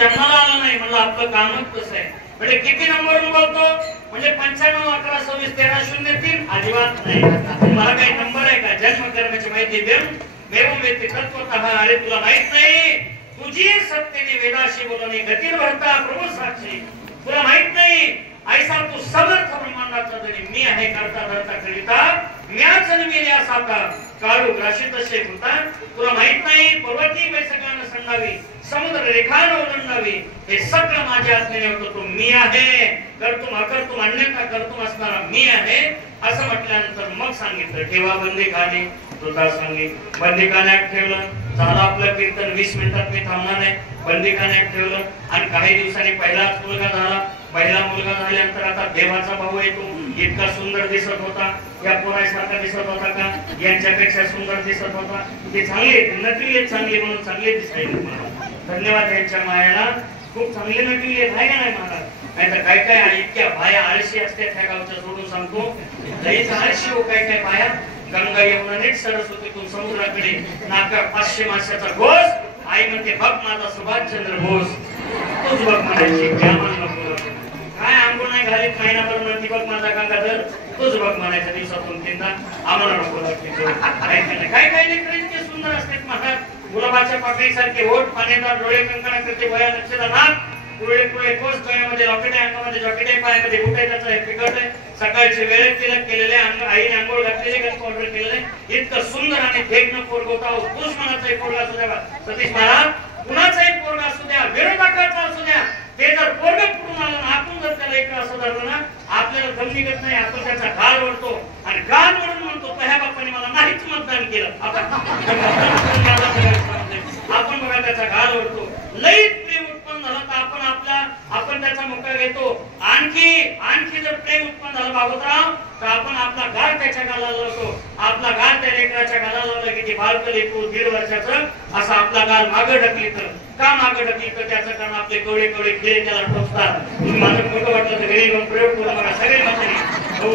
जन्माला आला नाही म्हणलं आपलं कामच कसं आहे. म्हणजे किती नंबर बोलतो म्हणजे 95 11 26 13 03 अजिबात नाही. मला काही नंबर आहे का? जन्म कर्माची माहिती देऊन मेरू वेती तत्वतः. अरे तुला माहित नाही तुझी सत्तेने वेदाशी बोलणे गतीर भरता प्रभू साक्षी. तुला माहित नाही ऐसा तू समर्थ ब्रह्मांडाचा जरी मी आहे करता धरता करिता म्याच जन्मिले असा काळू ग्रासित शेख होता. तुला माहित नाही पर्वती बैसकानं संडावी समुद्र रेखानं ओलांडावी हे सगळं माझ्या आत्म्याने होतं. तो मी आहे करतुम अकर्तुम अन्यथा कर्तुम असणारा मी आहे असं म्हटल्यानंतर मग सांगितलं ठेवा बंदीखाने. तुझा सांगे बंदीखान्यात ठेवलं. झालं आपलं कीर्तन 20 मिनिटात मी थांबणार नाही. बंदीखान्यात ठेवलं आणि काही दिवसांनी पहिलाच मुलगा झाला. पहिला मुलगा झाल्यानंतर आता देवाचा भाऊ येतो. इतका सुंदर दिसत होता. या पोरासारखा दिसत होता का? यांच्यापेक्षा सुंदर दिसत होता. ते चांगले नटली चांगली म्हणून चांगले दिसायले. धन्यवाद यांच्या मायाला. खूप चांगले नटली आहे का नाही महाराज? नाही तर काय काय इतक्या बाया आळशी असतात ह्या गावच्या सोडून सांगतो. लईच आळशी हो काय काय बाया. गंगा यमुना नीट सरस्वतीतून समुद्राकडे नाका 500 माशाचा घोष. आई म्हणते बघ माझा सुभाषचंद्र बोस. तोच बघ म्हणायची काय आंघोळ नाही घालीत महिनाभर म्हणते बघ माझा गंगाधर. तोच बघ म्हणायचा दिवसातून 3दा. आम्हाला नको लागते काय काय लेकरं इतके सुंदर असतात महाराज. गुलाबाच्या पाकळीसारखे ओठ पाण्यादार डोळे कंकणा करते वया नक्षत्र नाक कुरळे कुरळे कोस गळ्यामध्ये रॉकेट आहे अंगामध्ये जॉकेट आहे पायामध्ये बुट आहे त्याचा पिकट आहे. सकाळचे वेळेत तिलक केलेले आईने आंघोळ घातलेले गंज ऑर्डर केलेले इतकं सुंदर आणि भेगनं पोरग होता. दुश्मनाचा एक पोरगा असू द्या सतीश महाराज कुणाचा एक पोरगा असू द्या विरोधकाचा असू द्या ते जर पोरग फुटून आलं ना आपण जर त्याला एक असं धरलं ना आपल्याला दम निघत नाही. आपण त्याचा गाल ओढतो आणि गाल ओढून म्हणतो ह्या बापाने मला नाहीच मतदान केलं. आपण बघा त्याचा गाल ओढतो. लईच प्रेम उत्पन्न झालं तर आपण त्याचा मुका घेतो. आणखी जर प्रेम उत्पन्न झालं बाबूराव तर आपण आपला गाल त्याच्या गालाला लावतो. आपला गाल त्या लेकराच्या गालाला लावला की ते बालक लेकरू 1.5 वर्षाचं असं आपला गाल मागं ढकली तर का मागं ढकली तर त्याचं कारण आपले कवडे कवडे खिळे त्याला टोचतात. तुम्ही माझं खोटं वाटलं तर घरी येऊन प्रयोग करू नका सगळे म्हातारे. हो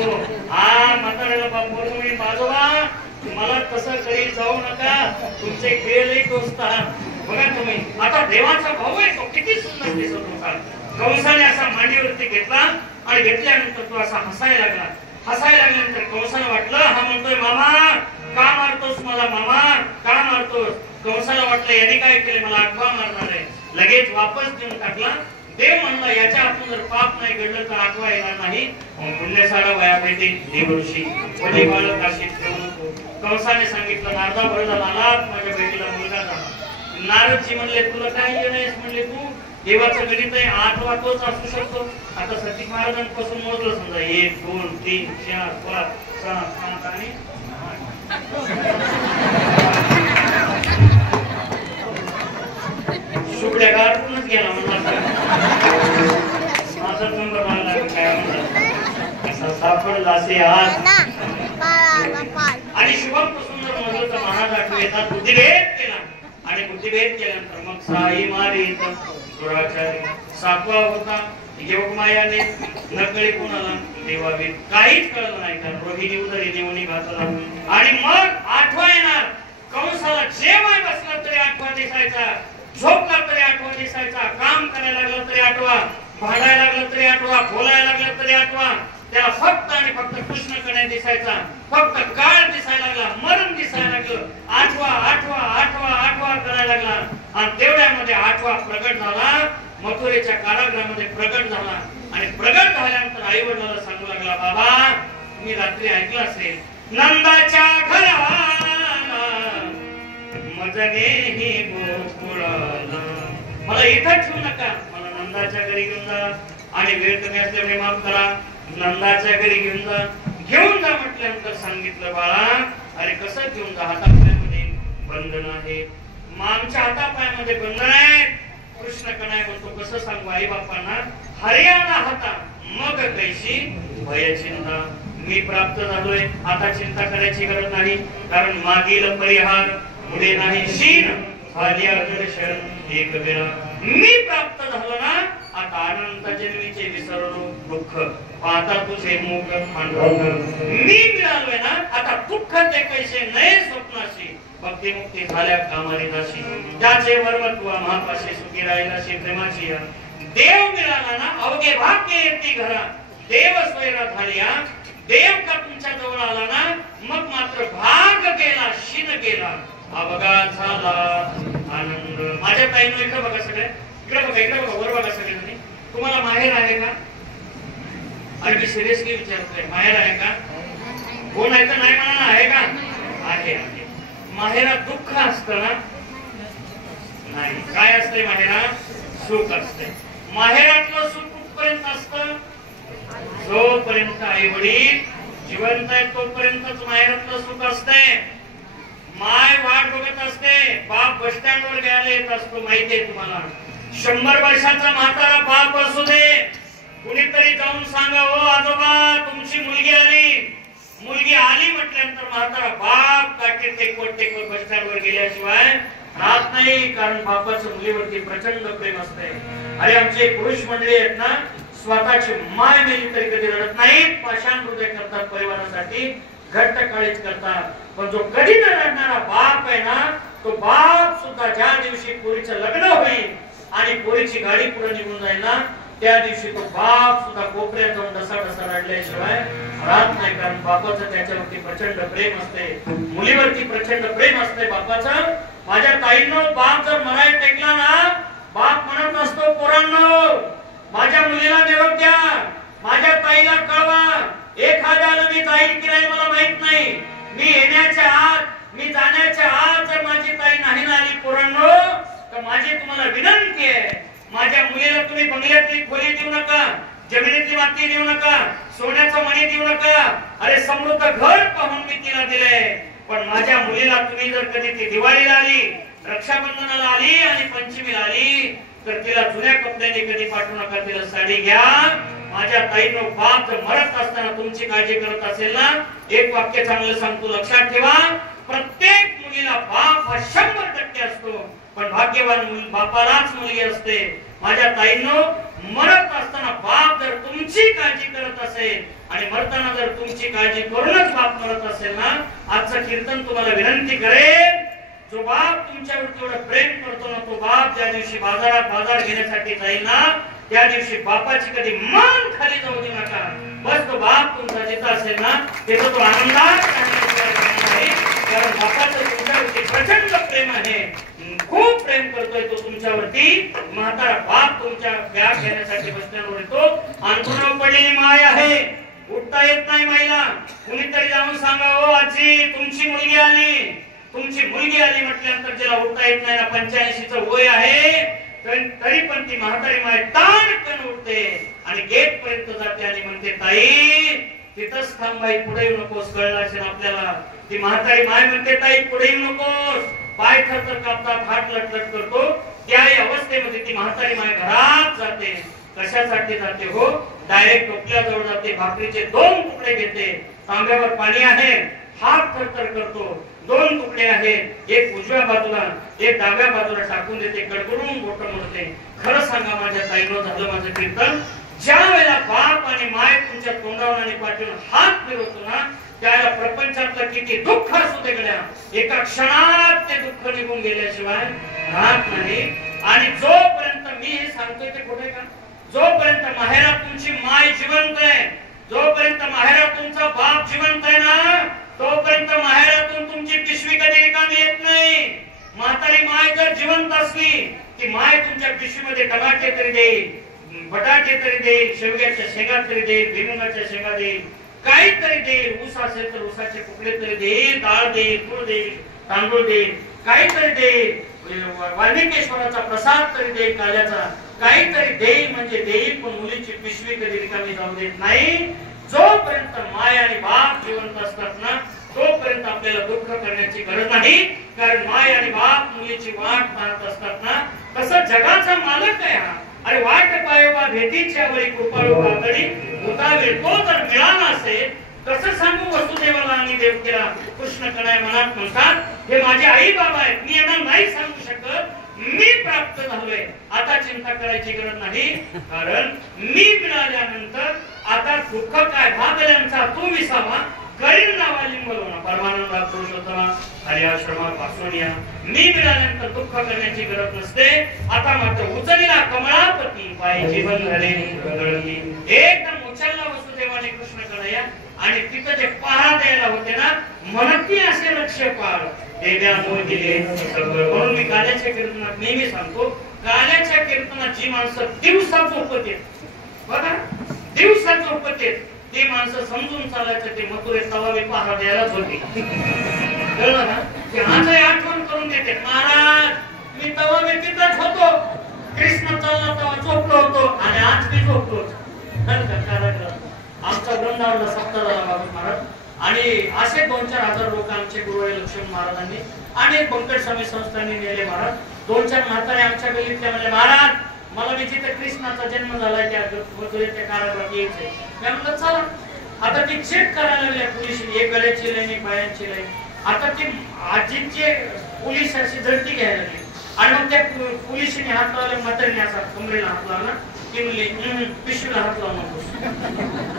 हा म्हाताऱ्याला बोलून बाजोबा मला तसं घरी जाऊ नका तुमचे खिळे टोचतात. बघा तुम्ही आता देवाचा भाऊ आहे तो किती सुंदर दिसत होता. कंसाने असा मांडीवरती घेतला आणि घेतल्यानंतर तो असा हसायला लागला. हसायला लागल्यानंतर कंसाला वाटलं हा म्हणतोय मामा का मारतोस मला मामा का मारतोस. कंसाला वाटलं याने काय केले मला आठवा मारणार आहे. लगेच वापस देऊन टाकला. देव म्हणला याच्या हातून जर पाप नाही घडलं तर आठवा येणार नाही. पुण्य साडा वया भेटे देवऋषी कोणी बालक काशीत ठेवू नको. कंसाने सांगितलं नारदा बरोबर आलात माझ्या बेटीला मुलगा झाला. नारदजी म्हणले तुला काय नाहीस म्हणले तू देवाचं गणित आहे 8वा तोच असू शकतो. आता सतीश महाराजांपासून मोजलं समजा 1 2 3 4 5 6 7 आणि 8 शुभ्या गारपूनच गेला म्हणला. माझा नंबर लागला काय म्हणला असा सापडला असे आज आणि शुभम पासून जर मोजलं तर महाराज आठवे येतात. बुद्धिभेद केला आणि बुद्धिभेद केल्यानंतर मग साई मारित दुराचारी 7वा होता योगमायाने नकळे कोणाला देवावीत काहीच कळलं नाही कारण रोहिणी उदरी देवणी घातला. आणि मग 8वा येणार. कंसाला जेवाय बसला तरी 8वा दिसायचा. झोपला तरी 8वा दिसायचा. काम करायला लागलं तरी 8वा. भांडायला लागलं तरी 8वा. बोलायला लागलं तरी 8वा. त्याला फक्त आणि फक्त कृष्ण कणे दिसायचा. फक्त काळ दिसायला लागला. मरण दिसायला लागलं. 8वा करायला लागला. आणि तेवढ्यामध्ये 8वा प्रगट झाला. मथुरेच्या कारागृहामध्ये प्रगट झाला. आणि प्रगट झाल्यानंतर आई वडिलांना सांगू लागला बाबा तुम्ही रात्री ऐकलं असेल नंदाच्या घराला मजने ही गोकुळाला. मला इथं ठेवू नका मला नंदाच्या घरी घेऊन जा. आणि वेळ कमी असल्यामुळे माफ करा. नंदाच्या घरी घेऊन जा. घेऊन जा म्हटल्यानंतर सांगितलं बाळा अरे कसं घेऊन जा. हातापायामध्ये बंधन आहे. आमच्या हातापायामध्ये बंधन आहे. कृष्ण कणाय म्हणतो कसं सांगू आई बापांना. हरियाणा हाता मग कैशी भय चिंता. मी प्राप्त झालोय आता चिंता करायची गरज नाही कारण मागील परिहार पुढे नाही शीन झाली दर्शन एक वेळा. मी प्राप्त झालो ना आता अनंत जन्मीचे विसरलो दुःख पाहता तुझे मुख पांढरवणार. मी मिळालोय ना आता दुःख ते कैसे नये स्वप्नाशी भक्ती मुक्ती झाल्या कामारी दाशी त्याचे वर्मत्व महापाशी सुखी राहिला शे प्रेमाची देव मिळाला ना अवघे भाग्य येते घरा देव स्वैरा झाल्या देव का तुमच्या जवळ आला ना मग मात्र भाग गेला शिन गेला अवघा झाला आनंद माझ्या ताईंनो इकडे बघा सगळे इकडे बघा वर बघा सगळे तुम्हाला माहेर आहे का अरे मी सिरियसली विचारतोय माहेर आहे का हो नाही तर नाही म्हणा आहे का आहे माहेरात दुःख असतं ना नाही काय असते माहेरात सुख असते माहेरातलं सुख कुठपर्यंत असतं जोपर्यंत आई वडील जिवंत आहे तोपर्यंतच माहेरातलं सुख असते माय वाट बघत असते बाप बस स्टँड वर घ्यायला येत असतो माहितीये तुम्हाला 100 वर्षाचा म्हातारा बाप असू दे कुणीतरी जाऊन सांगा हो आजोबा तुमची मुलगी आली म्हटल्यानंतर म्हातारा बाप काठी टेकवत बस स्टँड वर गेल्याशिवाय राहत नाही कारण बापाचं मुलीवरती प्रचंड प्रेम असते अरे आमचे पुरुष मंडळी आहेत ना स्वतःची माय मेली तरी कधी रडत नाहीत पाषाण हृदय करतात परिवारासाठी घट्ट काळीच करतात पण जो कधी न रडणारा बाप आहे ना तो बाप सुद्धा ज्या दिवशी पोरीचं लग्न होईल आणि पोरीची गाडी पुढे निघून जाईल ना त्या दिवशी तो बाप सुद्धा कोपऱ्यात जाऊन डसा रडल्याशिवाय राहत नाही कारण बापाचं त्याच्यावरती प्रचंड प्रेम असते मुलीवरती प्रचंड प्रेम असते बापाचं माझ्या ताईंनो बाप जर मराई टेकला ना बाप म्हणत असतो पोरांनो माझ्या मुलीला निरोप द्या माझ्या ताईला कळवा एखाद्याला मी जाईल की नाही मला माहित नाही मी येण्याच्या आत मी जाण्याच्या आत जर माझी ताई नाही ना आली पोरांनो तर माझी तुम्हाला विनंती आहे माझ्या मुलीला तुम्ही बंगल्यातली खोली देऊ नका जमिनीतली माती देऊ नका सोन्याचा मणी देऊ नका अरे समृद्ध घर पाहून मी तिला दिले पण माझ्या मुलीला तुम्ही जर कधी ती दिवाळीला आली रक्षाबंधनाला आली आणि पंचमीला आली तर तिला जुन्या कपड्याने कधी पाठवू नका तिला साडी घ्या माझ्या ताईनो बाप मरत असताना तुमची काळजी करत असेल ना एक वाक्य चांगलं सांगतो लक्षात ठेवा प्रत्येक मुलीला बाप हा 100% असतो पण भाग्यवान बापालाच मुलगी असते माझ्या ताईनो मरत असताना बाप जर तुमची काळजी करत असेल आणि मरताना जर तुमची काळजी करूनच बाप मरत असेल ना आजचं कीर्तन तुम्हाला विनंती करेल जो बाप तुमच्यावरती एवढं प्रेम करतो ना तो बाप ज्या दिवशी बाजार घेण्यासाठी जाईल ना त्या दिवशी बापाची कधी मान खाली जाऊ देऊ नका बस तो बाप तुमचा जिथं असेल ना तिथं तो आनंदात कारण बापाचं तुमच्यावरती प्रचंड प्रेम आहे खूप प्रेम करतोय तो तुमच्यावरती म्हातारा बाप तुमच्या बॅग घेण्यासाठी बसण्यावर येतो अंथरुणावर पडलेली माय आहे उठता येत नाही माईला कुणीतरी जाऊन सांगा हो आजी तुमची मुलगी आली म्हटल्यानंतर जिला उठता येत नाही ना 85चं वय आहे तरी पण ती म्हातारी माय ताणकन उठते आणि गेट पर्यंत जाते आणि म्हणते ताई तिथंच थांब बाई पुढे येऊ नकोस कळलं असेल आपल्याला ती म्हातारी माय म्हणते ताई पुढे येऊ नकोस पाय थरथर कापतात हात लटलट करतो त्या अवस्थेमध्ये ती म्हातारी माय घरात जाते कशासाठी जाते हो डायरेक्ट टोपल्याजवळ जाते भाकरीचे 2 तुकडे घेते तांब्यावर पाणी आहे हात थरथर करतो 2 तुकडे आहेत एक उजव्या बाजूला एक डाव्या बाजूला टाकून देते कडकडून बोट मोडते खरं सांगा माझ्या ताईनो झालं माझं कीर्तन ज्या वेळेला बाप आणि माय तुमच्या तोंडावर आणि पाठीवर हात फिरवतो ना त्याला प्रपंचातलं किती दुःख असू दे गड्या एका क्षणात ते दुःख निघून गेल्याशिवाय राहत नाही आणि जोपर्यंत मी हे सांगतोय ते खोटे का जोपर्यंत माहेरात तुमची माय जिवंत आहे जोपर्यंत माहेरात तुमचा बाप जिवंत आहे ना तोपर्यंत माहेरातून तुमची पिशवी कधी रिकामी येत नाही म्हातारी माय जर जिवंत असली की माय तुमच्या पिशवीमध्ये टमाटे तरी देईल बटाटे तरी देईल शेवग्याच्या शेंगा तरी देईल भुईमुगाच्या शेंगा देईल काहीतरी देईल ऊस असेल तर ऊसाचे तुकडे तरी देईल डाळ देईल तूर देईल तांदूळ देईल काहीतरी देईल वाल्मिकेश्वराचा प्रसाद तरी देईल काल्याचा काहीतरी देईल म्हणजे देईल पण मुलीची पिशवी कधी रिकामी जाऊ देत नाही जोपर्यंत माय आणि बाप जिवंत असतात ना तोपर्यंत आपल्याला दुःख करण्याची गरज नाही कारण माय आणि बाप मुलीची वाट पाहत असतात ना तसं जगाचा मालक आहे हा अरे वाट पायोबा भेटीच्या वरी कृपाळू कातडी उतावे तो जर मिळाला असेल कसं सांगू वसुदेवाला आणि देवकीला कृष्ण कणाय मनात म्हणतात हे माझे आई बाबा आहेत मी यांना नाही सांगू शकत मी प्राप्त झालोय आता चिंता करायची गरज नाही कारण मी मिळाल्यानंतर आता दुःख काय भागल्यांचा तू विसावा करीन नावा लिंबवना परमानंद पुरुषोत्तमा हरी आश्रमापासून या मी मिळाल्यानंतर दुःख करण्याची गरज नसते. आता मात्र उचलीला कमळापती पाय जीवन झाले गळली. एकदम उचलला वसुदेवाने कृष्णाकडे या आणि तिथं जे पहारा द्यायला होते ना म्हणती असे लक्ष पाळ देव्यामुळे दिले. म्हणून मी काल्याच्या कीर्तनात नेहमी सांगतो काल्याच्या कीर्तनात जी माणसं दिवसा झोपत येत बघा दिवसा झोपत येत ते माणसं समजून चालायचं ते मथुरेत तवावे पहारा द्यायलाच होते. कळलं ना की आजही आठवण करून देते महाराज मी तवावे तिथंच होतो कृष्ण चालला तेव्हा झोपलो होतो आणि आज मी झोपलो. आमचा वृंदावनला सप्ताह झाला बाबा महाराज आणि असे 2-4 हजार लोक आमचे गुरुवारी लक्ष्मण महाराजांनी आणि पंकज स्वामी संस्थांनी नेले महाराज. 2-4 म्हातारे आमच्या गल्लीतले म्हणले महाराज मला मी जिथे कृष्णाचा जन्म झालाय त्या मथुरेच्या कारागृहात यायचंय. मी म्हणलं चला. आता ती चेक करायला लागल्या पोलिसांनी एक गळ्याची लाईन एक पायांची लाईन. आता ती आजींचे पोलीस अशी झडती घ्यायला लागली आणि मग त्या पोलिसांनी हात लावले म्हातारीने असा कमरेला हात लावला. ती म्हणली पिशवीला हात लावू नकोस.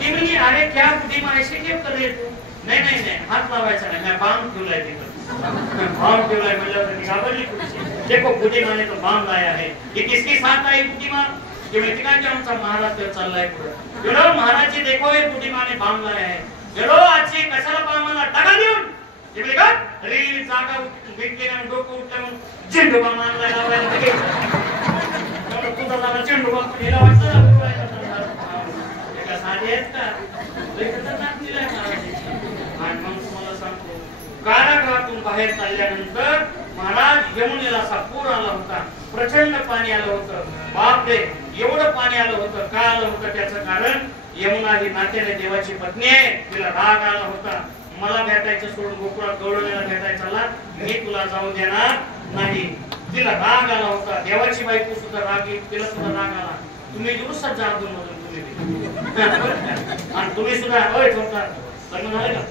ती म्हणली अरे क्या बुद्धी मायशी केम कर रही तू. नाही नाही नाही हात लावायचा नाही मी बाम ठेवलाय तिथं. बाम ठेवलाय म्हणल्यावर घाबरली पोलिस. देखो बुद्धिमान ने तो बाम लाया है ये किसके साथ आई बुद्धिमान जो मिथिला के आमचा महाराज चाललाय पुढे. चलो महाराज जी देखो ये बुद्धिमान ने बाम लाया है. चलो आजची कशाला बामाला टाका देऊन हे बघ का रील जागा भेटली ना डोकं उठलं म्हणून झेंडू बाम आणलाय लावायला ते तुझा जागा झेंडू बाम हिला वाटतं ना एका साधी आहेत का खतरनाक दिलाय महाराज. आणि मग तुम्हाला सांगतो कारागृहातून बाहेर चालल्यानंतर महाराज यमुनेला असा पूर आला होता. प्रचंड पाणी आलं होतं. बापरे एवढं पाणी आलं होतं. का आलं होतं त्याचं कारण यमुना ही नात्याने देवाची पत्नी आहे. तिला राग आला होता. मला भेटायचं सोडून गोकुळात गौरवलेला भेटायचा मी तुला जाऊ देणार नाही. तिला राग आला होता. देवाची बायको सुद्धा राग तिला सुद्धा राग आला. तुम्ही दुरुस्तच जा अजून मधून तुम्ही आणि तुम्ही सुद्धा होय ठोकतात लग्न झालं का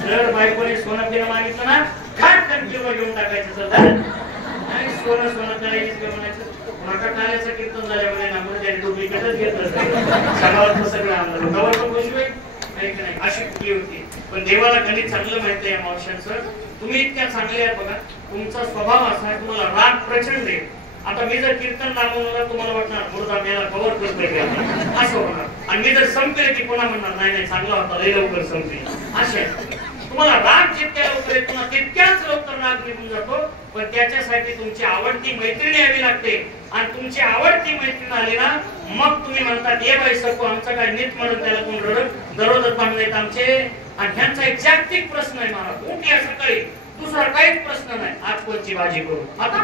जर बायकोने सोनं पिणं मागितलं ना खाटकन किलो घेऊन टाकायचं. सर सोनं सोनं करायचं किंवा म्हणायचं कोणाच्या काल्याचं कीर्तन झाल्यामध्ये ना म्हणजे डुप्लिकेटच घेतलं सगळं सगळं आणलं गवर पण गोष्ट नाही की नाही अशी कुठली होती. पण देवाला गणित चांगलं माहिती आहे मावशांचं. तुम्ही इतक्या चांगले आहेत बघा. तुमचा स्वभाव असा आहे तुम्हाला राग प्रचंड आहे. आता मी जर कीर्तन दाखवणार तुम्हाला वाटणार मुर्दा मेला कवर करतोय असं होणार. आणि मी जर संपले की कोणा म्हणणार नाही नाही चांगला होता लय लवकर संपले असे. तुम्हाला राग जितक्या लवकर येतो ना तितक्याच लवकर राग निघून जातो. पण त्याच्यासाठी तुमची आवडती मैत्रिणी यावी लागते. आणि तुमची आवडती मैत्रीण आली ना मग तुम्ही म्हणतात ये बाई सकू आमचं काय नीट म्हणून त्याला कोण रडत दररोजच बांधलेत आमचे. आणि ह्यांचा एक जागतिक प्रश्न आहे मला उठल्या सकाळी दुसरा काहीच प्रश्न नाही आज कोणची भाजी करू. आता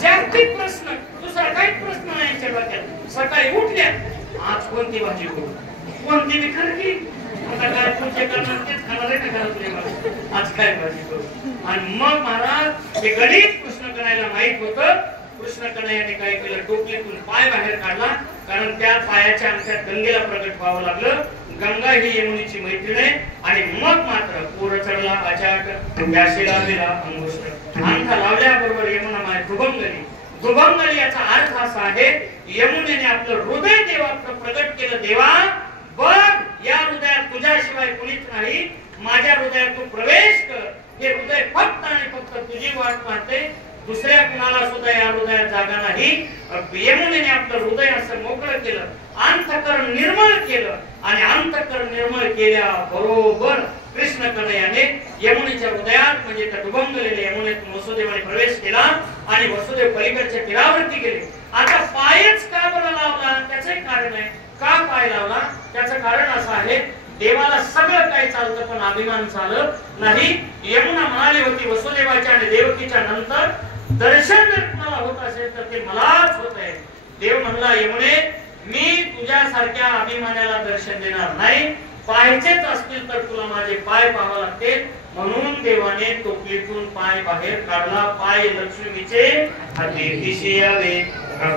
जागतिक प्रश्न दुसरा काहीच प्रश्न नाही यांच्या डोक्यात. सकाळी उठल्या आज कोणती भाजी करू कोणती बी खरकी आता काय तुमचे करणार तेच खाणार आहे का घरातले आज काय भाजी करू. आणि मग महाराज ते गणित कृष्ण करायला माहित होतं. कृष्ण कन्हैयाने काय केलं टोपलीतून पाय बाहेर काढला कारण त्या पायाच्या अंगठ्यात गंगेला प्रगट व्हावं लागलं. गंगा ही यमुनेची मैत्रीण आहे. आणि मग मात्र पूर चढला अचाट व्यासेला दिला अंगुष्ठ अंत लावल्याबरोबर यमुना माय दुभंगली. दुभंगली याचा अर्थ असा आहे यमुनेने आपलं हृदय देवाकडे प्रगट केलं. देवा बघ या हृदयात तुझ्याशिवाय कुणीच नाही. माझ्या हृदयात तू प्रवेश कर. हे हृदय फक्त आणि फक्त तुझी वाट पाहते. दुसऱ्या कुणाला सुद्धा या हृदयात जागा नाही. यमुनेने आपलं हृदय असं मोकळं केलं. अंतःकरण निर्मळ केलं. आणि अंतःकरण निर्मळ केल्याबरोबर कृष्ण कन्हैयाने यमुनेच्या हृदयात म्हणजे त्या डुबंगलेल्या यमुनेतून वसुदेवाने प्रवेश केला. आणि वसुदेव पलीकडच्या तीरावरती गेले. आता पायच का बरं लावला त्याचं एक कारण आहे. का पाय लावला त्याचं कारण असं आहे देवाला सगळं काही चालतं पण अभिमान चालत नाही. यमुना म्हणाली होती वसुदेवाच्या आणि देवकीच्या नंतर दर्शन जर कुणाला होत असेल तर ते मलाच होत आहे. देव म्हणला यमुने मी तुझ्यासारख्या अभिमानाला दर्शन देणार नाही. पाहायचेच असतील तर तुला माझे पाय पाहावे लागतील. म्हणून देवाने टोपलीतून पाय बाहेर काढला. पाय लक्ष्मीचे हाती यावे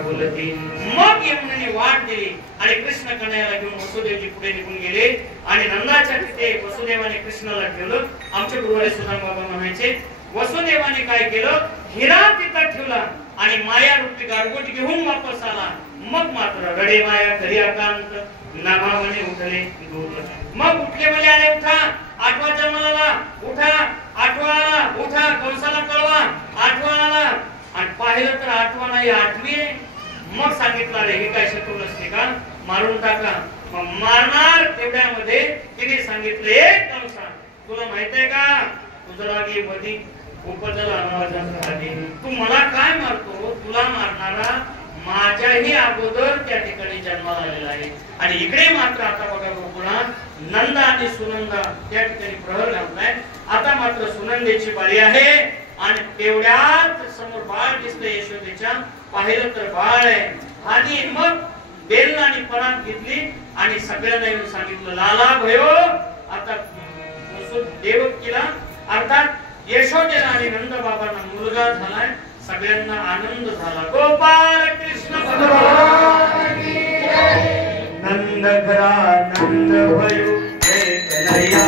बोलती. मग यमुनेने वाट दिली आणि कृष्ण कन्हैयाला घेऊन वसुदेवजी पुढे निघून गेले. आणि नंदाच्या तिथे वसुदेवाने कृष्णाला ठेवलं. आमचे गुरुवारी सुदाम बाबा म्हणायचे वसुदेवाने काय केलं हिरा तिथं ठेवला आणि माया रूपी गारगोट घेऊन वापस आला. मग मात्र रडे माया घरी एकांत नामावणे उठले दूत. मग उठले बोले अरे उठा, आठवा जन्माला उठा, आठवा आला उठा, कंसाला कळवा आठवा आला. आणि पाहिलं तर आठवा नाही आठवी. मग सांगितलं अरे हे काय शत्रू नसते का, मारून टाका. मग मारणार तेवढ्यामध्ये तिने सांगितले कंसा तुला माहितीये का तुझं लागे वधी उपजला नावाजासाठी तू मला काय मारतो, तुला मारणारा माझ्याही अगोदर त्या ठिकाणी जन्माला आलेला आहे. आणि इकडे मात्र आता बघा गोकुळात नंदा आणि सुनंदा त्या ठिकाणी प्रहर घालताय. आता मात्र सुनंदेची बारी आहे आणि तेवढ्यात समोर बाळ दिसते यशोदेच्या. पाहिलं तर बाळ आहे. आणि मग बेल आणि परात घेतली आणि सगळ्यांना येऊन सांगितलं लाला भयो आता देवकीला अर्थात यशोदेला आणि नंद बाबांना मुलगा झालाय. सगळ्यांना आनंद झाला. गोपाल कृष्ण भगवान की जय. नंद घरा नंद भयो जय कन्हैया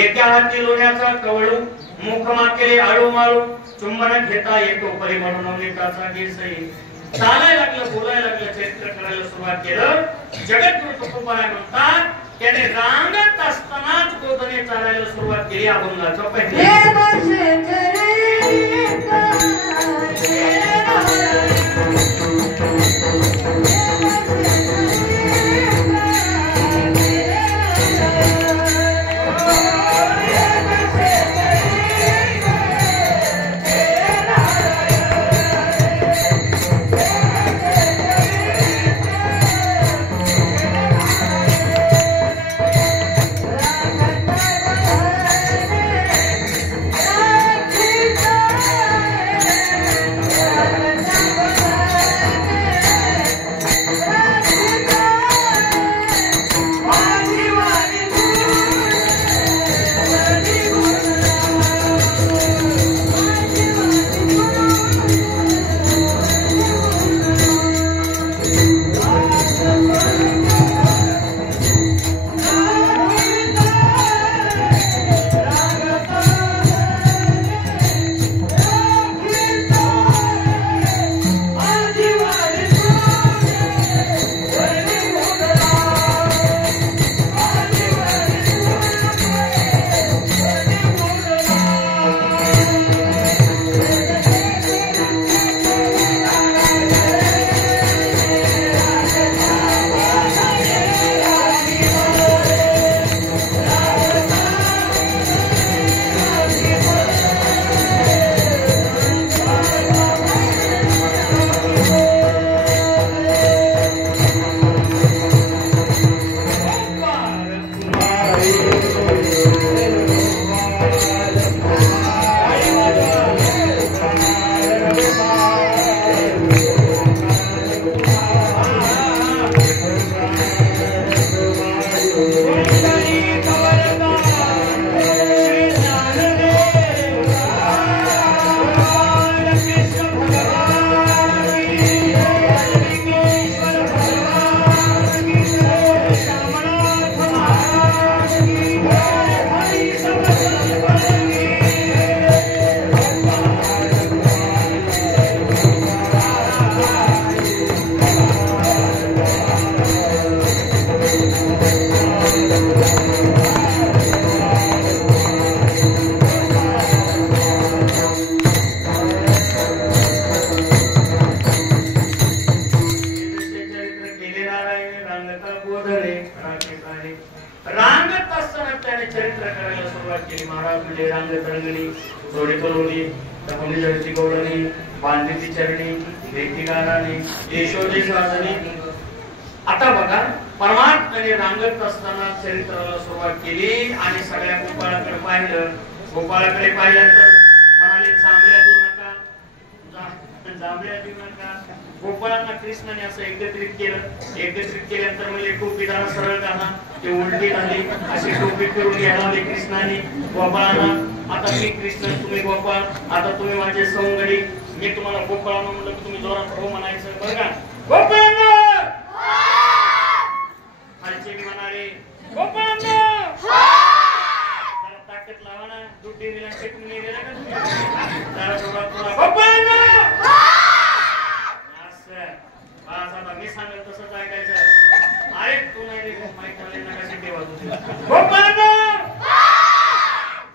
एका हाती लोण्याचा कवळू मुख माकेले आळू माळू चुंबन घेता येतो परिमळ नवनीताचा केसही. चालायला लागलं, बोलायला लागलं, चरित्र करायला सुरुवात केलं. जगद्गुरु तुकोबाराय म्हणतात त्याने रांगत असतानाच गोदने चालायला सुरुवात केली. अभंगाचा पहिला करायला सुरुवात केली. महाराज म्हणजे रांग तरंगणी, जोडी करोली, तपणी जळती गौरणी, बांधली चरणी, व्यक्ती गाराणी, यशोदे साधनी. आता बघा, परमात्म्याने रांगत असताना चरित्राला सुरुवात केली आणि सगळ्या गोपाळाकडे पाहिलं. गोपाळाकडे पाहिल्यानंतर म्हणाले जांभळ्या देऊ नका, जांभळ्या देऊ नका. गोपाळांना कृष्णाने असं एकत्रित केल्यानंतर म्हणजे टोपी जरा सरळ करा, ते उलटी झाली, अशी टोपी करून घ्यायला लावली कृष्णाने गोपाळांना. आता मी कृष्ण, तुम्ही गोपाळ, आता तुम्ही माझे सवंगडी. मी तुम्हाला गोपाळांना म्हणलं की तुम्ही जोरात हो म्हणायचं. बघा गोपाळांना, खालचे मी म्हणाले गोपाळांना, जरा ताकद लावा ना, दूध डेअरीला टेकून गेलेला का तुम्ही? जरा जोरात बोला गोपाळांना. आता मी सांगेल तसंच ऐकायचं. अरे तू नाही रे माहिती झाले ना कशी ठेवा तुझी गोपाळांना.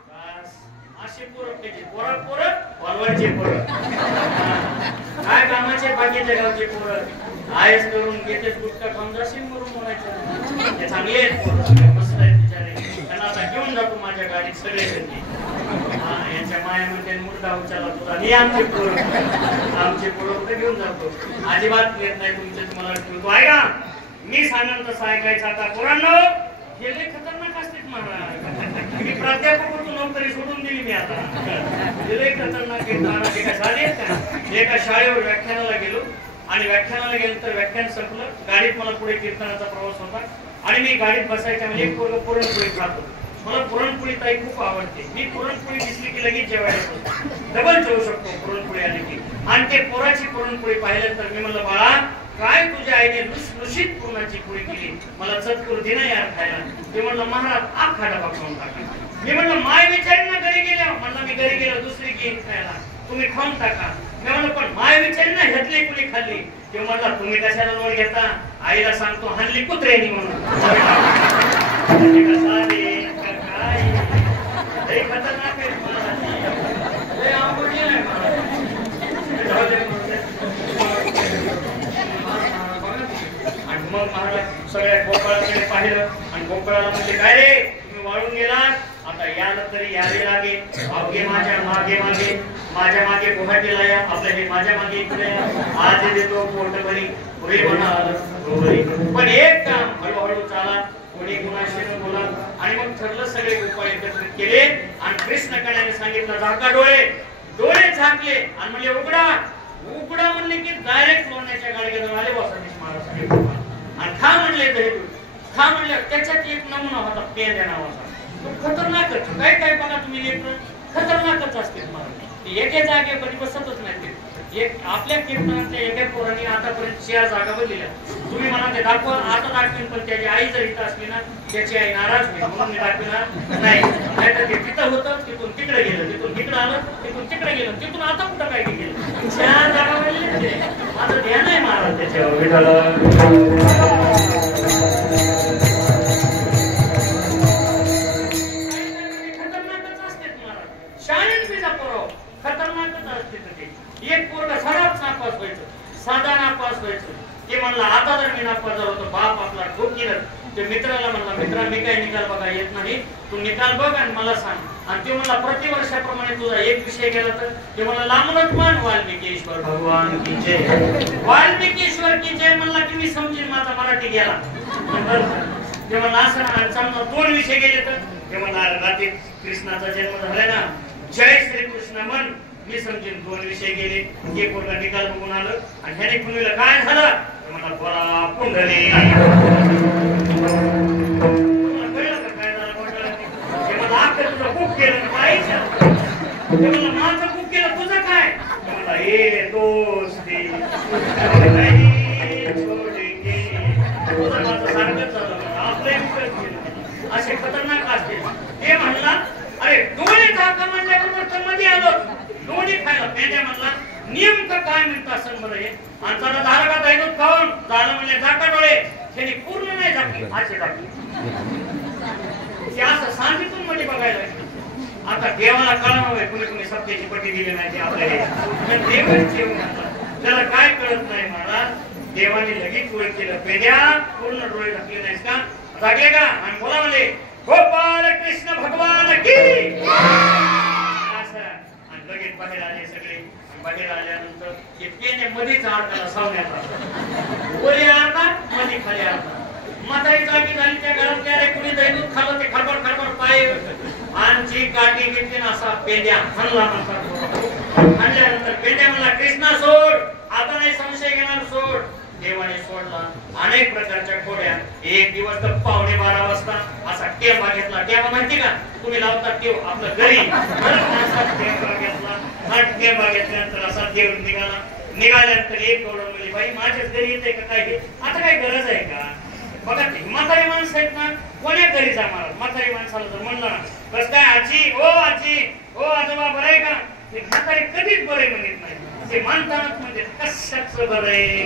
बस अशी पोरं त्याची पोरं वलवडचे पोरं, काय कामाचे बाकीच्या गावचे पोरं आयस करून घेतेच गुटखा खाऊन जाशील मरून म्हणायचं. ते चांगले आहेत पोरं, मस्त आहेत बिचारे. त्यांना आता घेऊन जातो माझ्या गाडीत सगळे त्यांनी. यांच्या मायामध्ये मुर्दा उचलला तुझा आणि आमचे पोरं घेऊन जातो. अजिबात येत नाही तुमचे, तुम्हाला ठेवतो. ऐका, मी सांगेन तसं ऐकायचं. आता पोरांनो, हे लय खतरनाक असतात महाराज. मी प्राध्यापक होतो, नोकरी सोडून दिली मी आता. हे लय खतरनाक आहेत महाराज. एका शाळेत का एका शाळेवर व्याख्यानाला गेलो आणि व्याख्यानाला गेलो तर व्याख्यान संपलं. गाडीत मला पुढे कीर्तनाचा प्रवास होता आणि मी गाडीत बसायच्या म्हणजे एक पोरं पुरणपोळी खातो. मला पुरणपोळी ताई खूप आवडते. मी पुरणपोळी दिसली की लगेच जेवायला येतो, डबल जेवू शकतो पुरणपोळी आली की. आणि ते पोराची पुरणपोळी पाहिल्यानंतर मी म्हणलं बाळा, काय तुझ्या आईने लुसलुशीत पुरणाची पोळी केली, मला चतकुर दे ना यार खायला. ते म्हणलं महाराज आखा डबा खाऊन टाका. मी म्हणलं माय विचारी ना घरी गेल्या, म्हणलं मी घरी गेलो दुसरी घेईन खायला, तुम्ही खाऊन टाका. मी म्हणलं पण माय विचारी ना ह्यातली कुणी खाल्ली. ते म्हणलं तुम्ही कशाला लोड घेता, आईला सांगतो हाणली कुत्र्यानी म्हणून. खतरनाक आहे आणि मग महाराज सगळ्या गोपाळाकडे पाहिलं आणि गोपाळाला म्हणजे काय रे तुम्ही वाळून गेलात, आता याला तरी यावे लागेल. अवघे माझ्या मागे मागे, माझ्या मागे गुवाहाटीला या, आपल्या हे माझ्या मागे इकडे आज देतो पोटभरी पुढे होणार. पण एक काम हळूहळू चाला, कोणी गुणाशी बोला. आणि मग ठरलं, सगळे गोपाळ एकत्रित केले आणि कृष्ण कण्याने सांगितलं झाका डोळे. डोळे झाकले आणि म्हणजे उघडा. उघडा म्हणले की डायरेक्ट लोण्याच्या गाडीकडे आले वसंत महाराज आणि खा म्हणले दही दूध. खा म्हणले. त्याच्यात एक नमुना होता पेंद्या नावाचा. तो खतरनाकच. काय काय बघा तुम्ही लेकर खतरनाकच असते महाराज. एके जागे कधी बसतच नाही. एक आपल्या कीर्तनातल्या एका पोरांनी आतापर्यंत 4 जागा बदलल्या. तुम्ही म्हणा ते दाखवा, आता दाखवीन, पण त्याची आई जर इथं असली ना त्याची आई नाराज होईल म्हणून मी दाखविणार नाही. नाहीतर ते तिथं होतं, तिथून तिकडे गेलं, तिथून तिकडे आलं, तिथून तिकडे गेलं, तिथून आता कुठं काय गेलं. 4 जागा बदलल्या. माझं ध्यान आहे महाराज त्याच्यावर. खतरनाकच असते महाराज. शाळेत मी जातो खतरनाकच असते. एक पोरगा साधाच नापास व्हायचं, साधा नापास व्हायचं. ते म्हणला आता जर मी नापास झालो तर बाप आपला ठोकील. ते मित्राला म्हणला मित्रा मी काही निकाल बघा येत नाही, तू निकाल बघ आणि मला सांग. आणि ते म्हणला प्रतिवर्षाप्रमाणे तुझा एक विषय गेला तर. ते म्हणला लांबूनच मान वाल्मिकीश्वर भगवान की जय, वाल्मिकीश्वर की जय म्हणला की मी समजेन माझा मराठी गेला. ते म्हणला असं समजा 2 विषय गेले तर. ते म्हणला रात्री कृष्णाचा जन्म झाला ना, जय श्रीकृष्ण म्हण, मी समजेन 2 विषय गेले. एक पोरगा निकाल बघून आलं आणि ह्याने खुनवीला काय झालं मला बोला पुंडली. कळलं का काय झालं म्हटलं. ते मला अख्खं तुझं खूप केलं पाहिजे. ते मला माझं खूप केलं, तुझं काय. मला हे दोस्ती तुझं माझं सारखंच झालं, आपलं विकत केलं. असे खतरनाक असते. ते म्हणला अरे डोळे झाका म्हणल्याबरोबर मध्ये आलो, दोन्ही खायला पेंड्या म्हणला नेमकं काय म्हणतं असं बरं हे. आणि जरा झालं का ताईनं खाऊन झालं म्हणजे झाका डोळे. त्यांनी पूर्ण नाही झाकली, असे टाकले. ते असं सांगितून मध्ये बघायला लागलं. आता देवाला कळावं कुणी कुणी सत्याची पट्टी दिली नाही ते आपल्याला देवाची येऊन त्याला काय कळत नाही महाराज. देवाने लगेच ओळख केलं. पेंड्या पूर्ण डोळे झाकले नाहीस का, झाकले का. आणि बोला म्हणले गोपाल कृष्ण भगवान की असं. आणि लगेच बाहेर आले सगळे. बाहेर आल्यानंतर इतके मध्ये झाड त्याला सावण्याचा वरी अर्धा मध्ये खाली अर्धा. म्हातारी जागी झाली. त्या घरात त्याला कुणी दैनूत खाल्लं ते खडबड खडबड पाय आणची काठी घेतली ना असा पेंड्या हल्ला आणल्यानंतर पेंड्या म्हणला कृष्णा सोड आता नाही संशय घेणार सोड. देवाने सोडला. अनेक प्रकारच्या खोड्या. एक दिवस तर 11:15 वाजता असा टेंबा घेतला. टेंबा माहिती का तुम्ही लावता टेव आपलं घरी टेंबा घेतला. टेंबा घेतल्यानंतर असा देव निघाल्यानंतर एक गौडण म्हणली बाई माझ्याच घरी येते का काय आता काय गरज आहे का. बघा ते म्हातारी माणसं आहेत ना कोण्या घरी जा महाराज. म्हातारी माणसाला जर म्हणलं ना बस काय आजी ओ आजोबा बरं आहे का ते म्हातारी कधीच बरे म्हणत नाही. ते म्हणतानाच म्हणजे कशाच बरं आहे